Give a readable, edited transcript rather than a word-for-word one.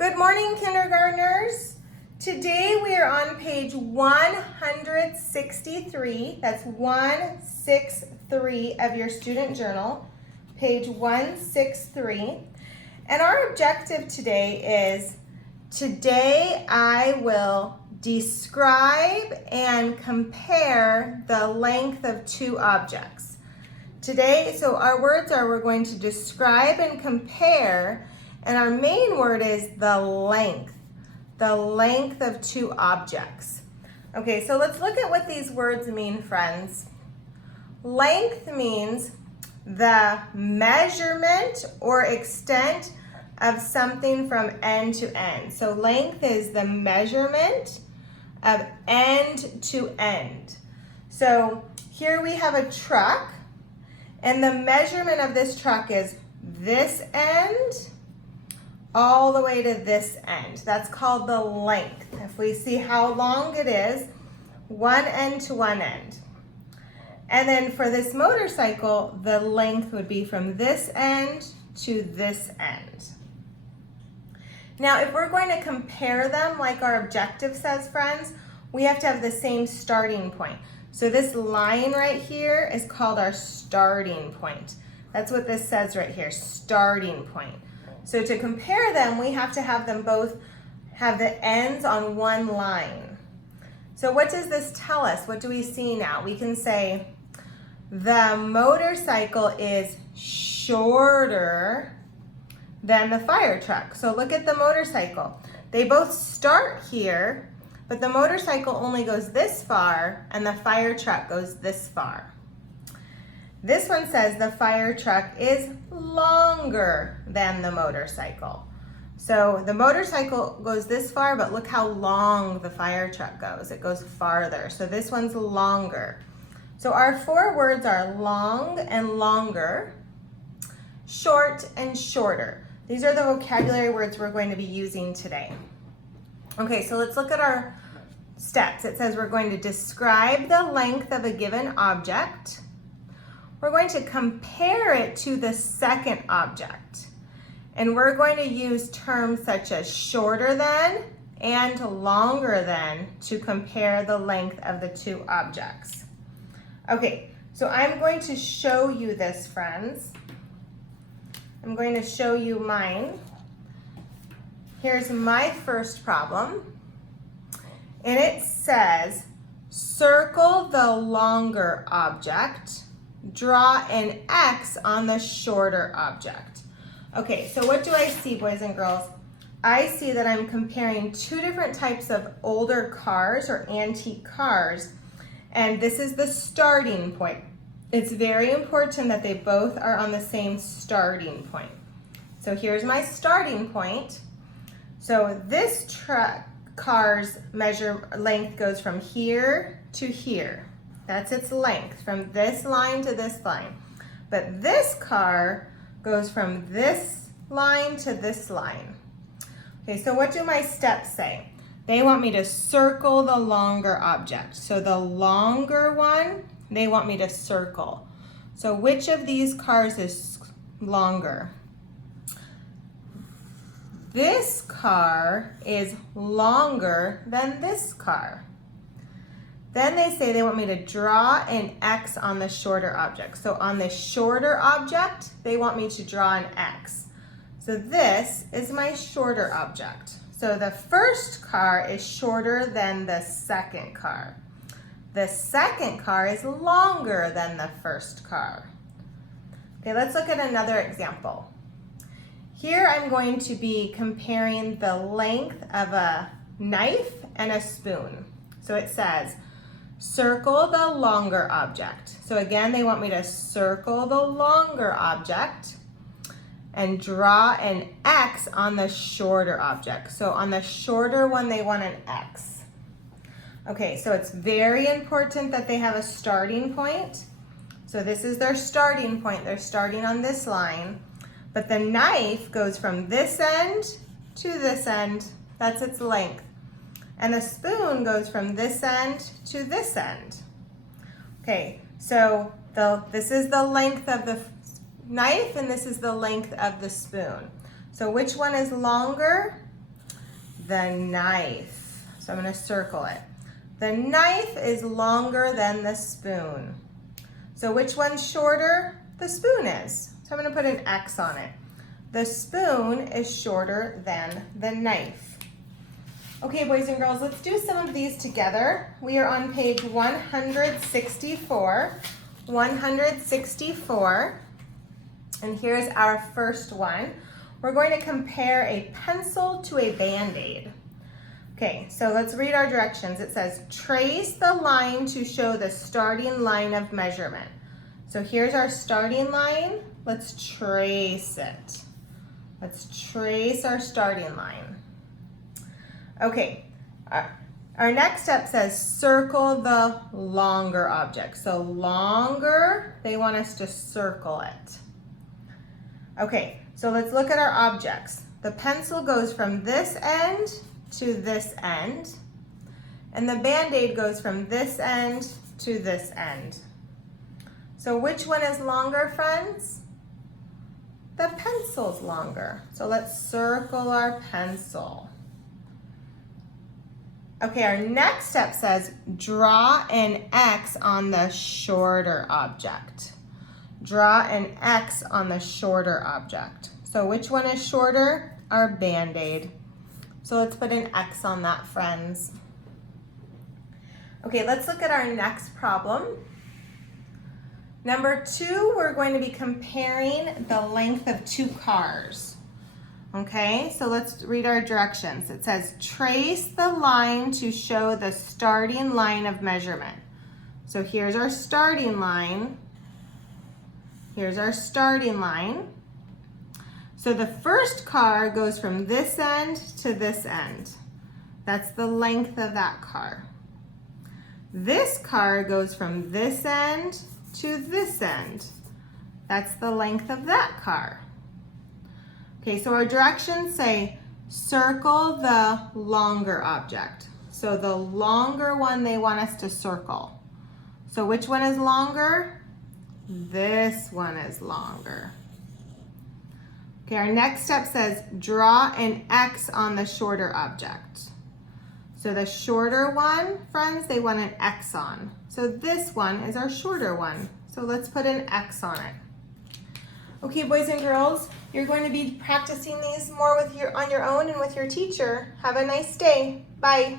Good morning, kindergartners. Today we are on page 163. That's 163 of your student journal, page 163. And our objective today is, today I will describe and compare the length of two objects. Today, so our words are, we're going to describe and compare, and our main word is the length of two objects. Okay, so let's look at what these words mean, friends. Length means the measurement or extent of something from end to end. So length is the measurement of end to end. So here we have a truck, and the measurement of this truck is this end all the way to this end. That's called the length. If we see how long it is, one end to one end. And then for this motorcycle, the length would be from this end to this end. Now, if we're going to compare them like our objective says, friends, we have to have the same starting point. So this line right here is called our starting point. That's what this says right here, starting point. So to compare them, we have to have them both have the ends on one line. So what does this tell us? What do we see now? We can say the motorcycle is shorter than the fire truck. So look at the motorcycle. They both start here, but the motorcycle only goes this far and the fire truck goes this far. This one says the fire truck is longer than the motorcycle. So the motorcycle goes this far, but look how long the fire truck goes. It goes farther. So this one's longer. So our four words are long and longer, short and shorter. These are the vocabulary words we're going to be using today. Okay, so let's look at our steps. It says we're going to describe the length of a given object. We're going to compare it to the second object. And we're going to use terms such as shorter than and longer than to compare the length of the two objects. Okay, so I'm going to show you this, friends. I'm going to show you mine. Here's my first problem. And it says, circle the longer object. Draw an X on the shorter object. Okay, so what do I see, boys and girls? I see that I'm comparing two different types of older cars or antique cars, and this is the starting point. It's very important that they both are on the same starting point. So here's my starting point. So this car's length goes from here to here. That's its length, from this line to this line. But this car goes from this line to this line. Okay, so what do my steps say? They want me to circle the longer object. So the longer one, they want me to circle. So which of these cars is longer? This car is longer than this car. Then they say they want me to draw an X on the shorter object. So on the shorter object, they want me to draw an X. So this is my shorter object. So the first car is shorter than the second car. The second car is longer than the first car. Okay, let's look at another example. Here I'm going to be comparing the length of a knife and a spoon. So it says, circle the longer object. So again, they want me to circle the longer object and draw an X on the shorter object. So on the shorter one, they want an X. Okay, so it's very important that they have a starting point. So this is their starting point. They're starting on this line. But the knife goes from this end to this end. That's its length. And the spoon goes from this end to this end. Okay, so this is the length of the knife and this is the length of the spoon. So which one is longer? the knife. So I'm going to circle it. The knife is longer than the spoon. So which one's shorter? The spoon is. So I'm going to put an X on it. The spoon is shorter than the knife. Okay, boys and girls, let's do some of these together. We are on page 164. 164. And here's our first one. We're going to compare a pencil to a Band-Aid. Okay, so let's read our directions. It says, trace the line to show the starting line of measurement. So here's our starting line. Let's trace it. Let's trace our starting line. Okay, our next step says circle the longer object. So longer, they want us to circle it. Okay, so let's look at our objects. The pencil goes from this end to this end, and the Band-Aid goes from this end to this end. So which one is longer, friends? The pencil's longer. So let's circle our pencil. Okay, our next step says draw an X on the shorter object. Draw an X on the shorter object. So which one is shorter? Our Band-Aid. So let's put an X on that, friends. Okay, let's look at our next problem. Number 2, we're going to be comparing the length of 2 cars. Okay, so let's read our directions. It says, trace the line to show the starting line of measurement. So here's our starting line. Here's our starting line. So the first car goes from this end to this end. That's the length of that car. This car goes from this end to this end. That's the length of that car. Okay, so our directions say circle the longer object. So the longer one they want us to circle. So which one is longer? This one is longer. Okay, our next step says draw an X on the shorter object. So the shorter one, friends, they want an X on. So this one is our shorter one. So let's put an X on it. Okay, boys and girls, you're going to be practicing these more on your own and with your teacher. Have a nice day. Bye.